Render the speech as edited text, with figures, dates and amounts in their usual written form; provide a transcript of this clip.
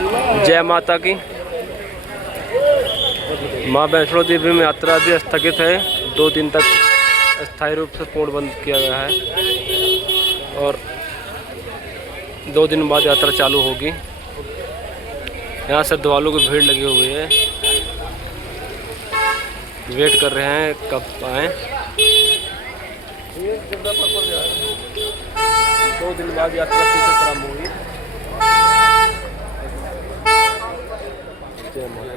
जय माता की। माँ वैष्णो देवी में यात्रा भी स्थगित है, 2 दिन तक अस्थायी रूप से पूर्ण बंद किया गया है और 2 दिन बाद यात्रा चालू होगी। यहाँ श्रद्धालुओं की भीड़ लगी हुई है, वेट कर रहे हैं कब आए। 2 दिन बाद यात्रा फिर से प्रारंभ होगी। जय माता।